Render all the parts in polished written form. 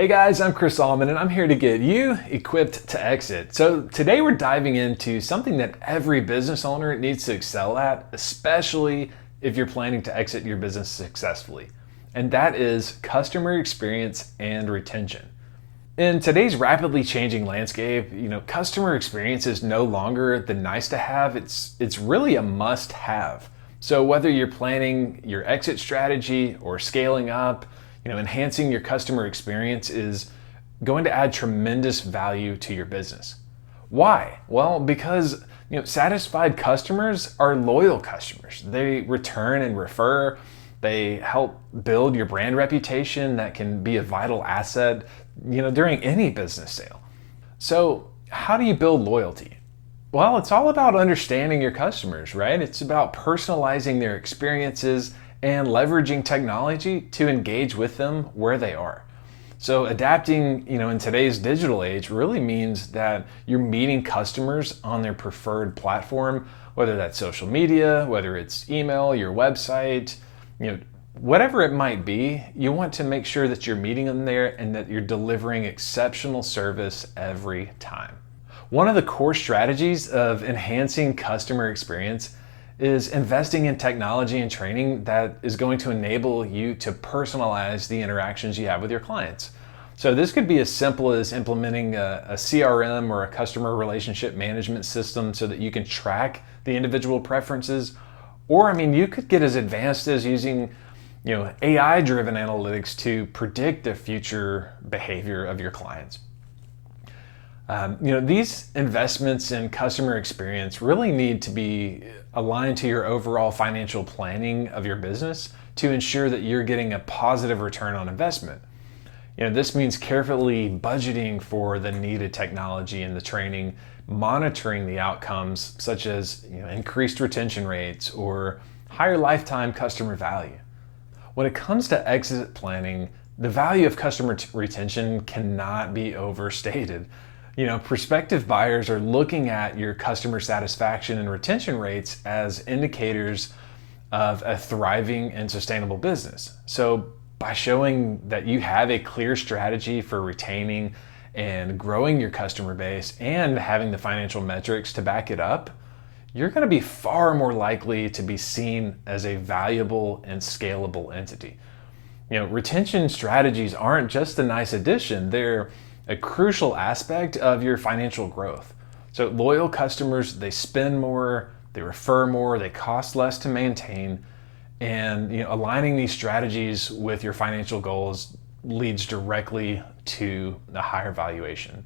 Hey guys, I'm Chris Allman and I'm here to get you equipped to exit. So today we're diving into something that every business owner needs to excel at, especially if you're planning to exit your business successfully. And that is customer experience and retention. In today's rapidly changing landscape, customer experience is no longer the nice to have, it's really a must have. So whether you're planning your exit strategy or scaling up, enhancing your customer experience is going to add tremendous value to your business. Why? Well, because satisfied customers are loyal customers. They return and refer. They help build your brand reputation that can be a vital asset, during any business sale. So, how do you build loyalty? Well, it's all about understanding your customers, right? It's about personalizing their experiences and leveraging technology to engage with them where they are. So adapting, in today's digital age really means that you're meeting customers on their preferred platform, whether that's social media, whether it's email, your website, whatever it might be. You want to make sure that you're meeting them there and that you're delivering exceptional service every time. One of the core strategies of enhancing customer experience is investing in technology and training that is going to enable you to personalize the interactions you have with your clients. So this could be as simple as implementing a CRM or a customer relationship management system so that you can track the individual preferences. Or, you could get as advanced as using AI-driven analytics to predict the future behavior of your clients. These investments in customer experience really need to be aligned to your overall financial planning of your business to ensure that you're getting a positive return on investment. This means carefully budgeting for the needed technology and the training, monitoring the outcomes such as increased retention rates or higher lifetime customer value. When it comes to exit planning, the value of customer retention cannot be overstated. Prospective buyers are looking at your customer satisfaction and retention rates as indicators of a thriving and sustainable business. So by showing that you have a clear strategy for retaining and growing your customer base and having the financial metrics to back it up, you're going to be far more likely to be seen as a valuable and scalable entity. Retention strategies aren't just a nice addition, they're a crucial aspect of your financial growth. So loyal customers, they spend more, they refer more, they cost less to maintain, and aligning these strategies with your financial goals leads directly to a higher valuation.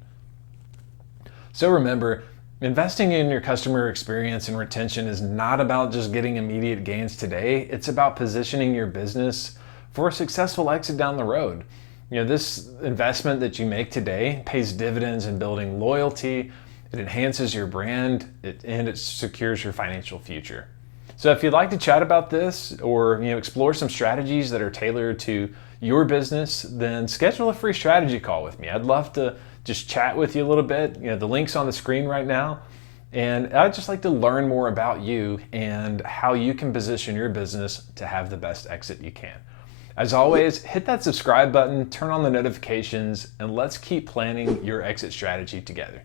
So remember, investing in your customer experience and retention is not about just getting immediate gains today. It's about positioning your business for a successful exit down the road. This investment that you make today pays dividends in building loyalty, it enhances your brand, and it secures your financial future. So if you'd like to chat about this or explore some strategies that are tailored to your business, then schedule a free strategy call with me. I'd love to just chat with you a little bit. The link's on the screen right now. And I'd just like to learn more about you and how you can position your business to have the best exit you can. As always, hit that subscribe button, turn on the notifications, and let's keep planning your exit strategy together.